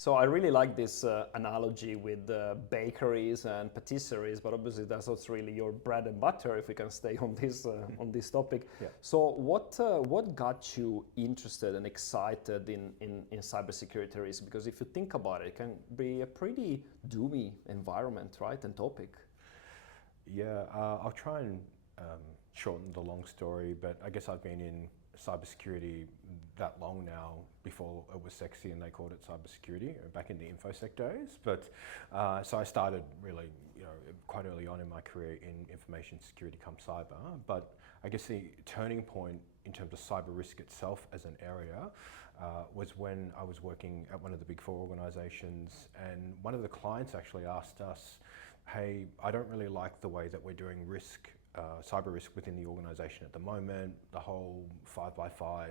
So I really like this analogy with bakeries and patisseries, but obviously that's not really your bread and butter. If we can stay on this topic, Yeah. so what got you interested and excited in cybersecurity risk? Because if you think about it, it can be a pretty doomy environment, right, and topic. Yeah, I'll try and shorten the long story, but I guess I've been in cybersecurity that long now. Before it was sexy and they called it cybersecurity back in the infosec days. But so I started really, quite early on in my career in information security come cyber. But I guess the turning point in terms of cyber risk itself as an area was when I was working at one of the big four organizations, and one of the clients actually asked us, hey, I don't really like the way that we're doing cyber risk within the organization at the moment. The whole 5x5,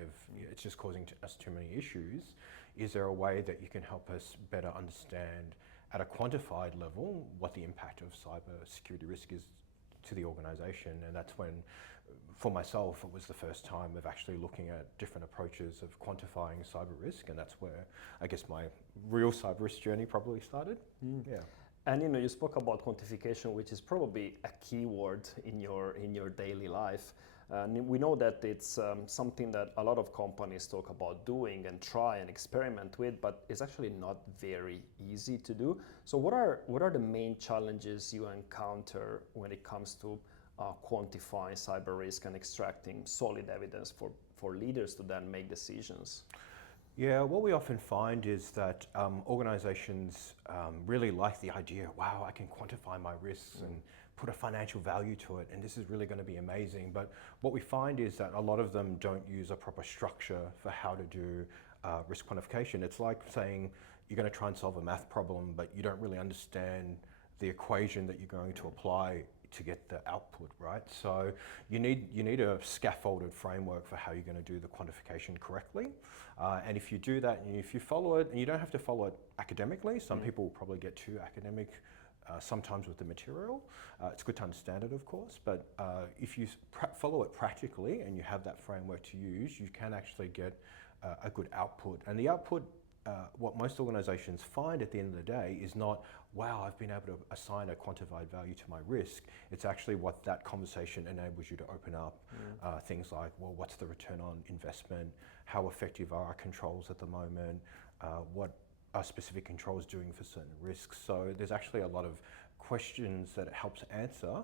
it's just causing us too many issues. Is there a way that you can help us better understand at a quantified level what the impact of cyber security risk is to the organization? And that's when, for myself, it was the first time of actually looking at different approaches of quantifying cyber risk, and that's where I guess my real cyber risk journey probably started. Yeah. And you spoke about quantification, which is probably a key word in your daily life. And we know that it's something that a lot of companies talk about doing and try and experiment with, but it's actually not very easy to do. So what are the main challenges you encounter when it comes to quantifying cyber risk and extracting solid evidence for leaders to then make decisions? Yeah, what we often find is that organizations really like the idea, wow, I can quantify my risks and put a financial value to it, and this is really going to be amazing. But what we find is that a lot of them don't use a proper structure for how to do risk quantification. It's like saying you're going to try and solve a math problem, but you don't really understand the equation that you're going to apply to get the output, right? So you need a scaffolded framework for how you're going to do the quantification correctly. And if you do that, and if you follow it, and you don't have to follow it academically, some people will probably get too academic sometimes with the material. It's good to understand it, of course, but if you follow it practically and you have that framework to use, you can actually get a good output. And the output, what most organizations find at the end of the day is not, wow, I've been able to assign a quantified value to my risk. It's actually what that conversation enables you to open up. Things like, well, what's the return on investment? How effective are our controls at the moment? What are specific controls doing for certain risks? So there's actually a lot of questions that it helps answer,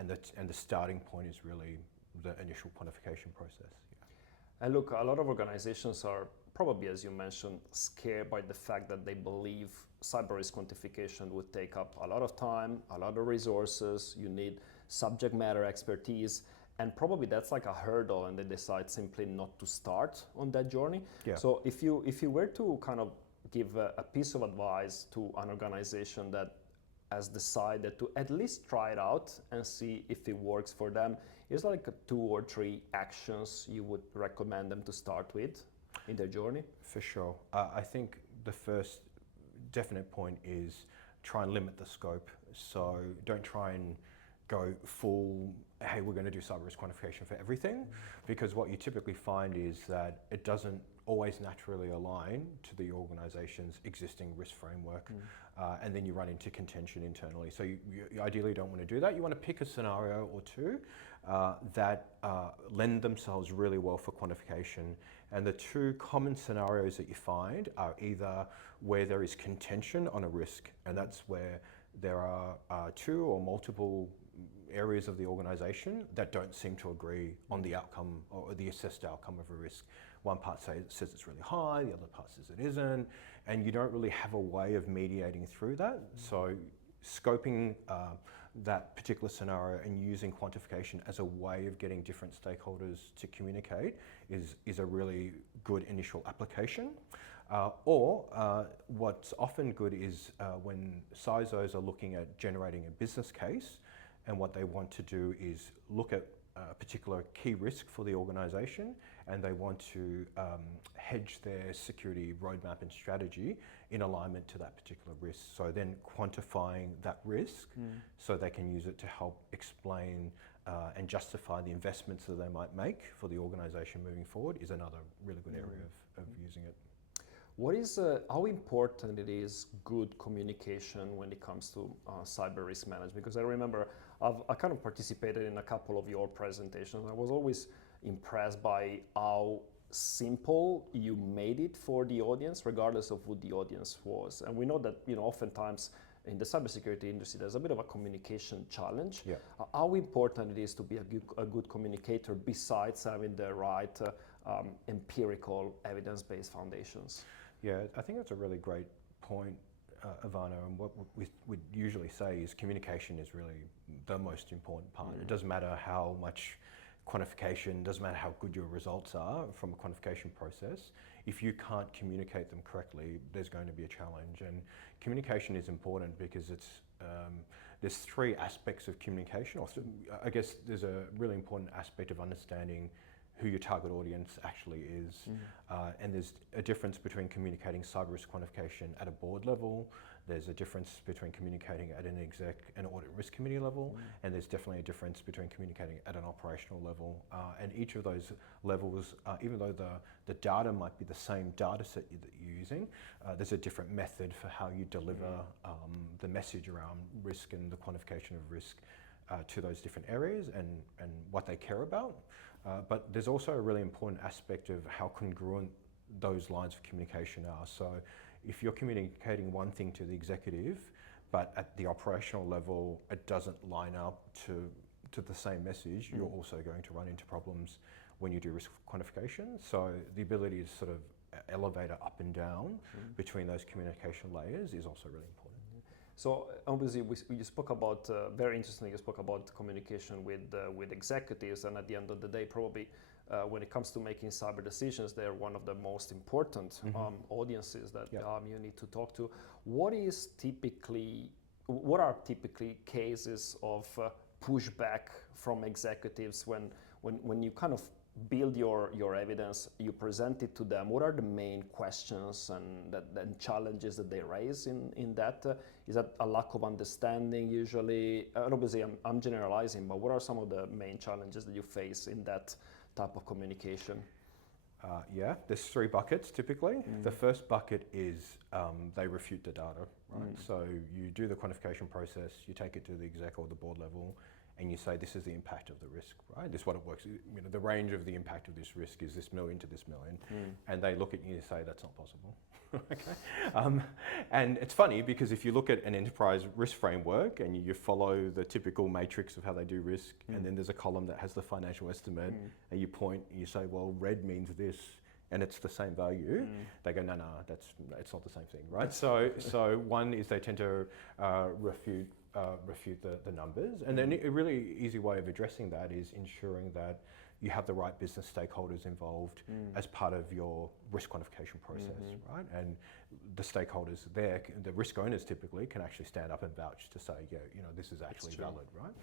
and the starting point is really the initial quantification process. Yeah. And look, a lot of organizations are probably, as you mentioned, scared by the fact that they believe cyber risk quantification would take up a lot of time, a lot of resources, you need subject matter expertise, and probably that's like a hurdle, and they decide simply not to start on that journey. Yeah. So if you were to kind of give a piece of advice to an organization that has decided to at least try it out and see if it works for them, is like 2 or 3 actions you would recommend them to start with in their journey? For sure. I think the first definite point is try and limit the scope. So don't try and go full, hey, we're going to do cyber risk quantification for everything, because what you typically find is that it doesn't always naturally align to the organization's existing risk framework, and then you run into contention internally. So you ideally don't want to do that. You want to pick a scenario or two that lend themselves really well for quantification. And the 2 common scenarios that you find are either where there is contention on a risk, and that's where there are 2 or multiple areas of the organization that don't seem to agree on the outcome or the assessed outcome of a risk. One part says it's really high, the other part says it isn't, and you don't really have a way of mediating through that. So scoping that particular scenario and using quantification as a way of getting different stakeholders to communicate is a really good initial application. Or what's often good is when CISOs are looking at generating a business case, and what they want to do is look at a particular key risk for the organization, and they want to hedge their security roadmap and strategy in alignment to that particular risk. So then quantifying that risk so they can use it to help explain and justify the investments that they might make for the organization moving forward is another really good area of using it. What is how important it is good communication when it comes to cyber risk management? Because I remember I kind of participated in a couple of your presentations. I was always impressed by how simple you made it for the audience, regardless of who the audience was. And we know that oftentimes in the cybersecurity industry, there's a bit of a communication challenge. Yeah. How important it is to be a good communicator besides having the right empirical evidence-based foundations? Yeah, I think that's a really great point, Ivano, and what we usually say is communication is really the most important part. It doesn't matter how much quantification, doesn't matter how good your results are from a quantification process. If you can't communicate them correctly, there's going to be a challenge. And communication is important because there's three aspects of communication. I guess there's a really important aspect of understanding who your target audience actually is. And there's a difference between communicating cyber risk quantification at a board level. There's a difference between communicating at an exec and audit risk committee level. And there's definitely a difference between communicating at an operational level. And each of those levels, even though the data might be the same data set that you're using, there's a different method for how you deliver the message around risk and the quantification of risk to those different areas and what they care about. But there's also a really important aspect of how congruent those lines of communication are. So if you're communicating one thing to the executive, but at the operational level, it doesn't line up to the same message, you're also going to run into problems when you do risk quantification. So the ability to sort of elevate it up and down between those communication layers is also really important. So obviously, we spoke about, very interestingly, you spoke about communication with executives, and at the end of the day, probably when it comes to making cyber decisions, they're one of the most important audiences that you need to talk to. What are typically cases of pushback from executives when you kind of build your evidence, you present it to them? What are the main questions and challenges that they raise in that? Is that a lack of understanding usually? And obviously, I'm generalizing, but what are some of the main challenges that you face in that type of communication? Yeah, there's three buckets typically. The first bucket is they refute the data, right? So you do the quantification process, you take it to the exec or the board level, and you say this is the impact of the risk, right? This is what it works. The range of the impact of this risk is this million to this million, and they look at you and say that's not possible. Okay, and it's funny because if you look at an enterprise risk framework and you follow the typical matrix of how they do risk, and then there's a column that has the financial estimate, and you point, and you say, well, red means this, and it's the same value. They go, no, it's not the same thing, right? So one is they tend to refute the numbers, and then a really easy way of addressing that is ensuring that you have the right business stakeholders involved as part of your risk quantification process, right? And the stakeholders there, the risk owners typically can actually stand up and vouch to say, yeah, this is actually valid, right?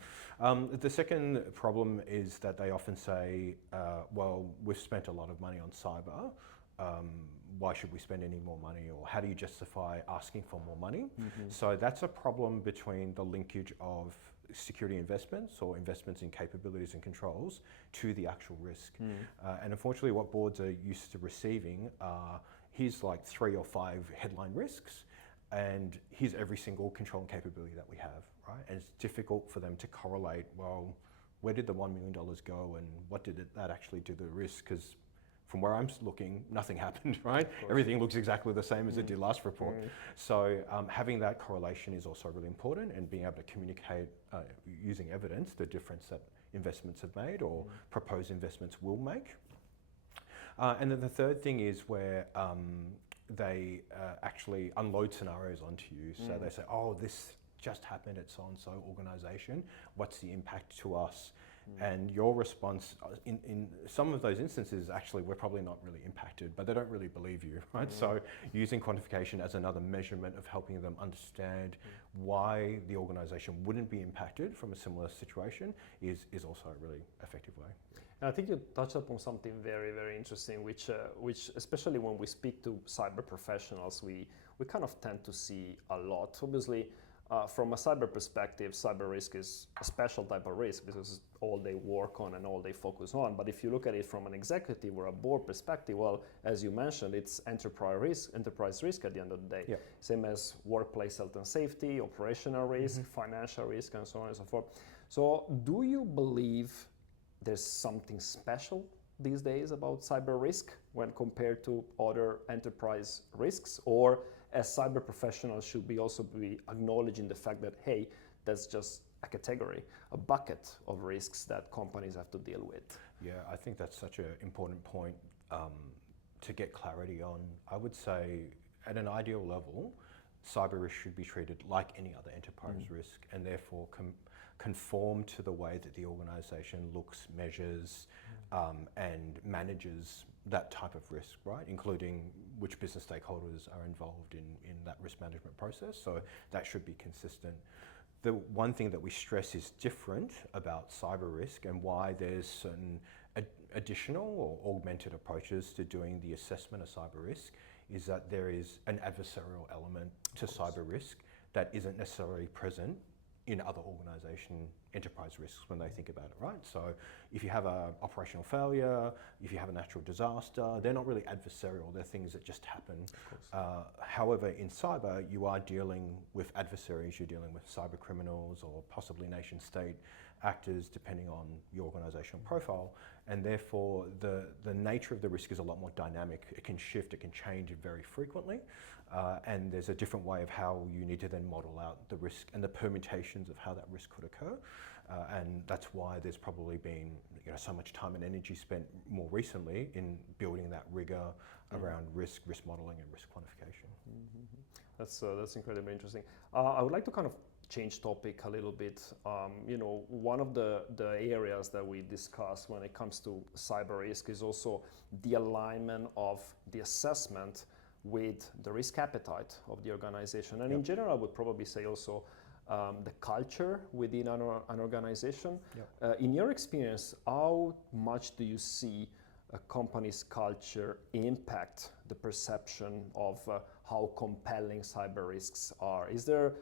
The second problem is that they often say, well, we've spent a lot of money on cyber. Why should we spend any more money, or how do you justify asking for more money? So that's a problem between the linkage of security investments or investments in capabilities and controls to the actual risk. And unfortunately, what boards are used to receiving are, here's like 3 or 5 headline risks, and here's every single control and capability that we have, right? And it's difficult for them to correlate, well, where did the $1 million go and what did that actually do to the risk? Because from where I'm looking, nothing happened, right? Everything looks exactly the same as it did last report. So having that correlation is also really important, and being able to communicate using evidence the difference that investments have made or proposed investments will make. And then the third thing is where they actually unload scenarios onto you. So they say, oh, this just happened at so-and-so organization. What's the impact to us? And your response in some of those instances, actually, we're probably not really impacted, but they don't really believe you, right? So using quantification as another measurement of helping them understand why the organization wouldn't be impacted from a similar situation is also a really effective way. And I think you touched upon something very, very interesting, which especially when we speak to cyber professionals, we kind of tend to see a lot. Obviously, From a cyber perspective, cyber risk is a special type of risk because it's all they work on and all they focus on. But if you look at it from an executive or a board perspective, well, as you mentioned, it's enterprise risk at the end of the day. Yeah. Same as workplace health and safety, operational risk, financial risk, and so on and so forth. So do you believe there's something special these days about cyber risk when compared to other enterprise risks? Or as cyber professionals should we also be acknowledging the fact that, hey, that's just a category, a bucket of risks that companies have to deal with? Yeah, I think that's such an important point to get clarity on. I would say at an ideal level, cyber risk should be treated like any other enterprise risk and therefore conform to the way that the organization looks, measures, and manages that type of risk, right? Including which business stakeholders are involved in that risk management process. So that should be consistent. The one thing that we stress is different about cyber risk and why there's certain additional or augmented approaches to doing the assessment of cyber risk is that there is an adversarial element to cyber risk that isn't necessarily present in other organization enterprise risks when they think about it, right? So if you have an operational failure, if you have a natural disaster, they're not really adversarial, they're things that just happen. However, in cyber, you are dealing with adversaries, you're dealing with cyber criminals or possibly nation state actors depending on your organizational profile, and therefore the nature of the risk is a lot more dynamic. It can shift, it can change very frequently, and there's a different way of how you need to then model out the risk and the permutations of how that risk could occur, and that's why there's probably been so much time and energy spent more recently in building that rigor around risk modeling and risk quantification. That's incredibly interesting. I would like to kind of change topic a little bit. One of the areas that we discuss when it comes to cyber risk is also the alignment of the assessment with the risk appetite of the organization. And in general, I would probably say also the culture within an organization. In your experience, how much do you see a company's culture impact the perception of how compelling cyber risks are? Is there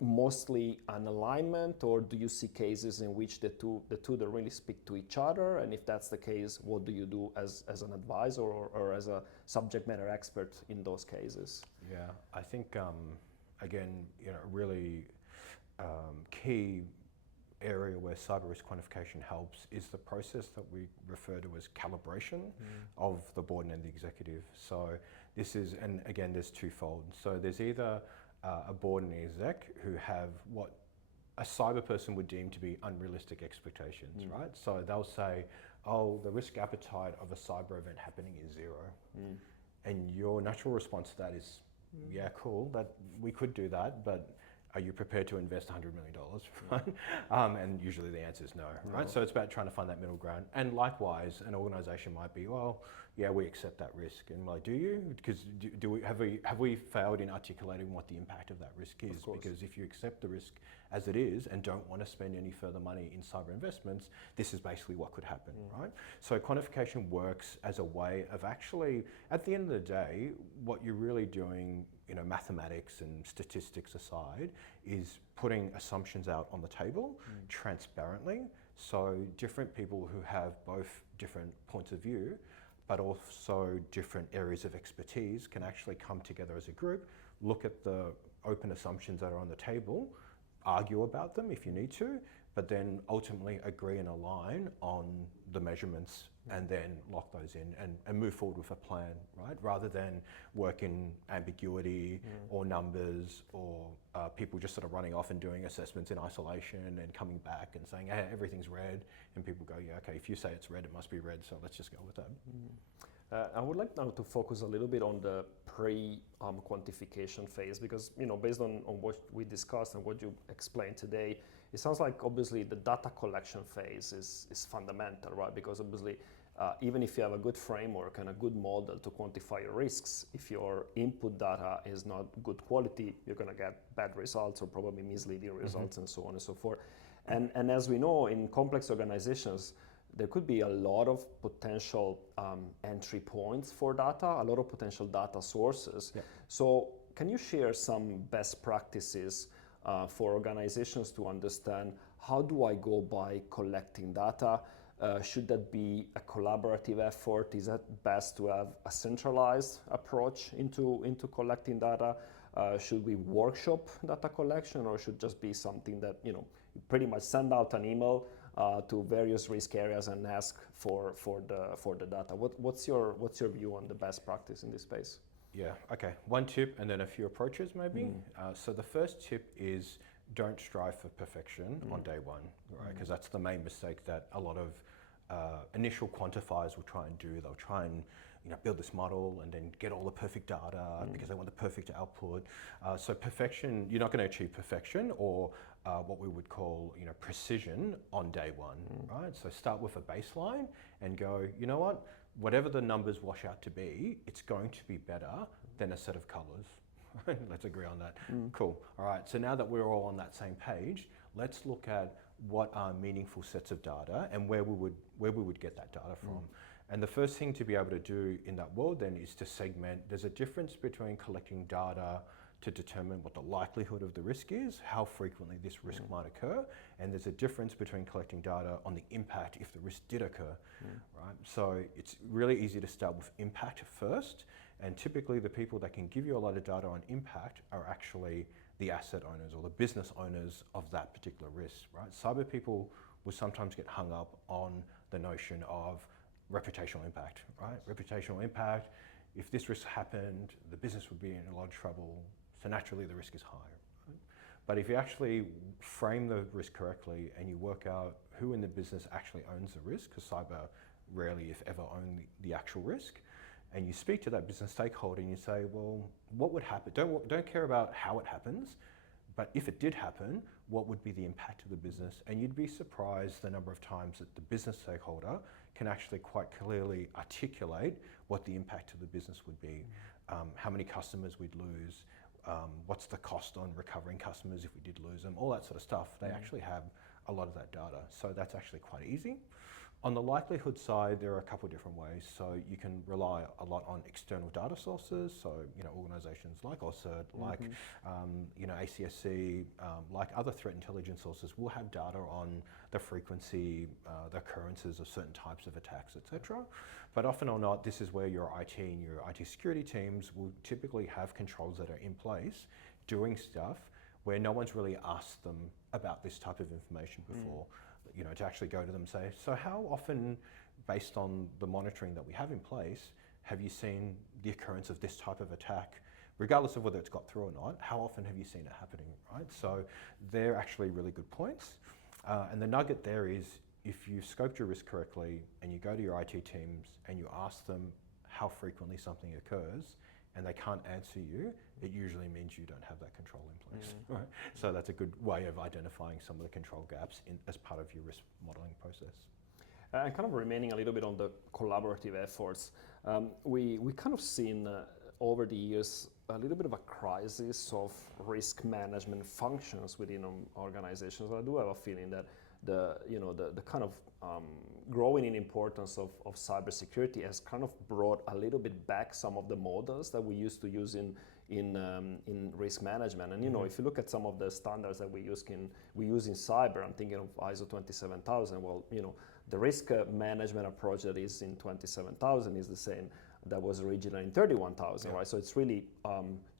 mostly an alignment, or do you see cases in which the two don't really speak to each other? And if that's the case, what do you do as an advisor or as a subject matter expert in those cases? Yeah, I think again, really key area where cyber risk quantification helps is the process that we refer to as calibration of the board and the executive. So this is, and again, there's twofold. So there's either a board and an exec who have what a cyber person would deem to be unrealistic expectations, right? So they'll say, oh, the risk appetite of a cyber event happening is 0. And your natural response to that is, yeah, cool, that we could do that, but are you prepared to invest $100 million, right? And usually the answer is no, right? So it's about trying to find that middle ground. And likewise, an organization might be, well, yeah, we accept that risk. And like, do you? Because have we failed in articulating what the impact of that risk is? Because if you accept the risk as it is and don't want to spend any further money in cyber investments, this is basically what could happen, right? So quantification works as a way of actually, at the end of the day, what you're really doing, mathematics and statistics aside, is putting assumptions out on the table transparently. So different people who have both different points of view, but also different areas of expertise can actually come together as a group, look at the open assumptions that are on the table, argue about them if you need to, but then ultimately agree and align on the measurements and then lock those in and move forward with a plan, right? Rather than work in ambiguity or numbers or people just sort of running off and doing assessments in isolation and coming back and saying, hey, everything's red. And people go, yeah, okay, if you say it's red, it must be red, so let's just go with that. I would like now to focus a little bit on the pre-quantification phase, because based on what we discussed and what you explained today, it sounds like obviously the data collection phase is fundamental, right? Because obviously even if you have a good framework and a good model to quantify your risks, if your input data is not good quality, you're going to get bad results or probably misleading results and so on and so forth. And as we know, in complex organizations, there could be a lot of potential entry points for data, a lot of potential data sources. So can you share some best practices for organizations to understand how do I go by collecting data? Should that be a collaborative effort? Is that best to have a centralized approach into collecting data? Should we workshop data collection, or should just be something that you pretty much send out an email to various risk areas and ask for the data? What's your view on the best practice in this space? Yeah, okay. One tip and then a few approaches maybe. So the first tip is don't strive for perfection on day one, right? Because that's the main mistake that a lot of initial quantifiers will try and do. They'll try and build this model and then get all the perfect data because they want the perfect output. So perfection, you're not going to achieve perfection or what we would call precision on day one, right? So start with a baseline and go, you know what? Whatever the numbers wash out to be, it's going to be better than a set of colors. Let's agree on that. Cool. All right. So now that we're all on that same page, let's look at what are meaningful sets of data and where we would get that data from. And the first thing to be able to do in that world then is to segment. There's a difference between collecting data to determine what the likelihood of the risk is, how frequently this risk might occur, and there's a difference between collecting data on the impact if the risk did occur, right? So it's really easy to start with impact first, and typically the people that can give you a lot of data on impact are actually the asset owners or the business owners of that particular risk, right? Cyber people will sometimes get hung up on the notion of reputational impact, right? Reputational impact, if this risk happened, the business would be in a lot of trouble, so naturally the risk is higher. Right? But if you actually frame the risk correctly and you work out who in the business actually owns the risk, because cyber rarely, if ever, own the actual risk, and you speak to that business stakeholder and you say, well, what would happen? Don't care about how it happens, but if it did happen, what would be the impact to the business? And you'd be surprised the number of times that the business stakeholder can actually quite clearly articulate what the impact to the business would be, how many customers we'd lose, what's the cost on recovering customers if we did lose them, all that sort of stuff. They actually have a lot of that data. So that's actually quite easy. On the likelihood side, there are a couple of different ways. So you can rely a lot on external data sources. So, organizations like OSCERT, like, ACSC, like other threat intelligence sources will have data on the frequency, the occurrences of certain types of attacks, etc. But often or not, this is where your IT and your IT security teams will typically have controls that are in place doing stuff where no one's really asked them about this type of information before. To actually go to them and say, so how often, based on the monitoring that we have in place, have you seen the occurrence of this type of attack, regardless of whether it's got through or not? How often have you seen it happening, right? So they're actually really good points. And the nugget there is, if you scoped your risk correctly and you go to your IT teams and you ask them how frequently something occurs, and they can't answer you, it usually means you don't have that control in place. Right? So that's a good way of identifying some of the control gaps as part of your risk modeling process. And kind of remaining a little bit on the collaborative efforts, we kind of seen over the years a little bit of a crisis of risk management functions within organizations. I do have a feeling that the kind of growing in importance of cybersecurity has kind of brought a little bit back some of the models that we used to use in risk management. And if you look at some of the standards that we use in cyber, I'm thinking of ISO 27000. Well, the risk management approach that is in 27000 is the same that was originally in 31000, right? So it's really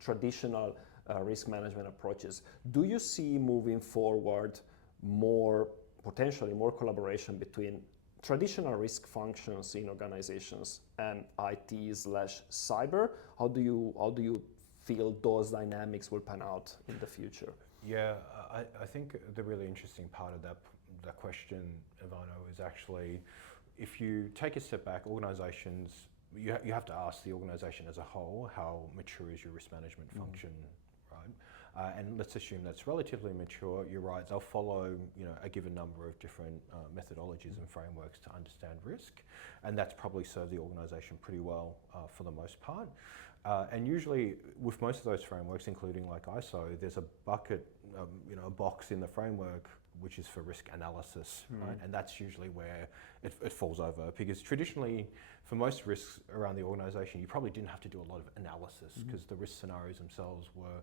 traditional risk management approaches. Do you see moving forward potentially more collaboration between traditional risk functions in organizations and IT/cyber? How do you feel those dynamics will pan out in the future? Yeah, I think the really interesting part of that question, Ivano, is actually, if you take a step back, organizations, you have to ask the organization as a whole, how mature is your risk management function, right? And let's assume that's relatively mature. You're right, they'll follow a given number of different methodologies and frameworks to understand risk, and that's probably served the organization pretty well for the most part. And usually with most of those frameworks, including like ISO, there's a bucket, a box in the framework which is for risk analysis, right? And that's usually where it falls over, because traditionally for most risks around the organization, you probably didn't have to do a lot of analysis because the risk scenarios themselves were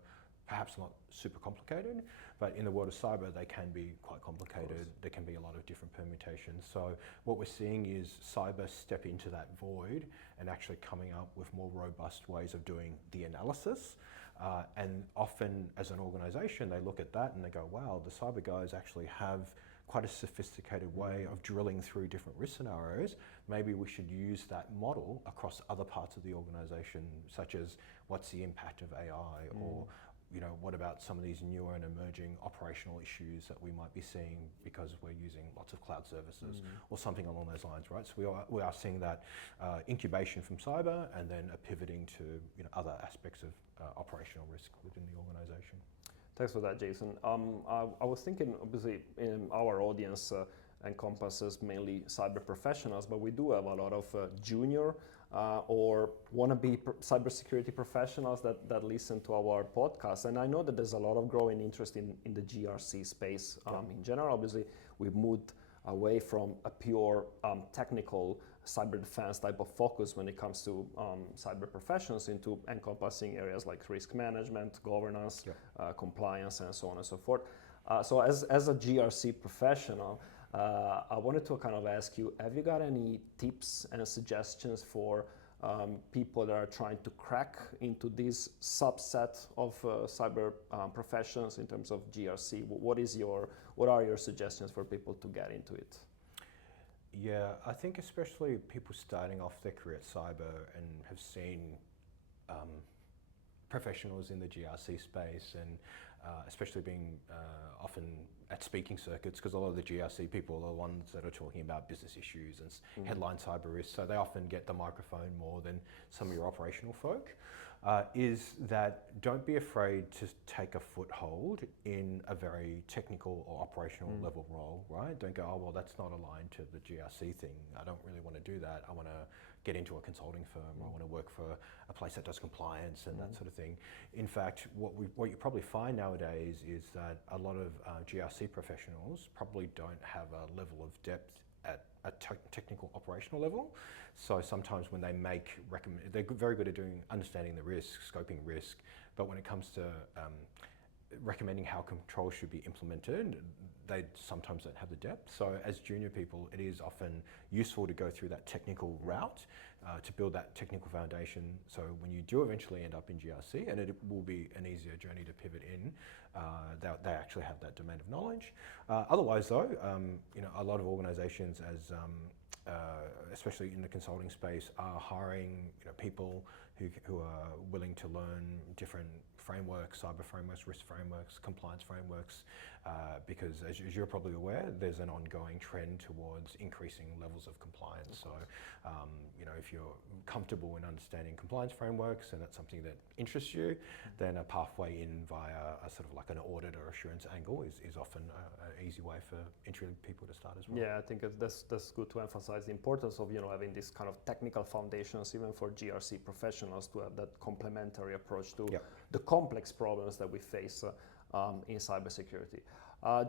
perhaps not super complicated, but in the world of cyber, they can be quite complicated. There can be a lot of different permutations. So what we're seeing is cyber step into that void and actually coming up with more robust ways of doing the analysis. And often as an organization, they look at that and they go, wow, the cyber guys actually have quite a sophisticated way of drilling through different risk scenarios. Maybe we should use that model across other parts of the organization, such as what's the impact of AI, or what about some of these newer and emerging operational issues that we might be seeing because we're using lots of cloud services or something along those lines, right? So we are seeing that incubation from cyber and then a pivoting to other aspects of operational risk within the organization. Thanks for that, Jason. I was thinking, obviously, in our audience encompasses mainly cyber professionals, but we do have a lot of junior or wannabe cybersecurity professionals that listen to our podcast. And I know that there's a lot of growing interest in the GRC space in general. Obviously, we've moved away from a pure technical cyber defense type of focus when it comes to cyber professions into encompassing areas like risk management, governance, compliance, and so on and so forth. So as a GRC professional, I wanted to kind of ask you, have you got any tips and suggestions for people that are trying to crack into this subset of cyber professions in terms of GRC? What are your suggestions for people to get into it? Yeah, I think especially people starting off their career at cyber and have seen professionals in the GRC space, and especially being often at speaking circuits, because a lot of the GRC people are the ones that are talking about business issues and headline cyber risks, so they often get the microphone more than some of your operational folk. Is that don't be afraid to take a foothold in a very technical or operational level role, right? Don't go, oh, well, that's not aligned to the GRC thing. I don't really want to do that. I want to get into a consulting firm, or I want to work for a place that does compliance and that sort of thing. In fact, what you probably find nowadays is that a lot of GRC professionals probably don't have a level of depth at a technical operational level. So sometimes when they make they're very good at understanding the risk, scoping risk, but when it comes to recommending how controls should be implemented, they sometimes don't have the depth. So as junior people, it is often useful to go through that technical route to build that technical foundation. So when you do eventually end up in GRC, and it will be an easier journey to pivot in, they actually have that domain of knowledge. Otherwise though, a lot of organizations, especially in the consulting space, are hiring people who are willing to learn different frameworks, cyber frameworks, risk frameworks, compliance frameworks, because as you're probably aware, there's an ongoing trend towards increasing levels of compliance. So, if you're comfortable in understanding compliance frameworks and that's something that interests you, then a pathway in via a sort of like an audit or assurance angle is often an easy way for entry people to start as well. Yeah, I think that's good to emphasize the importance of having these kind of technical foundations, even for GRC professionals, to have that complementary approach to the complex problems that we face in cybersecurity.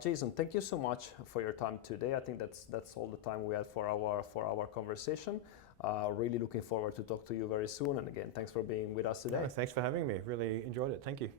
Jason, thank you so much for your time today. I think that's all the time we had for our conversation. Really looking forward to talk to you very soon. And again, thanks for being with us today. Yeah, thanks for having me. Really enjoyed it. Thank you.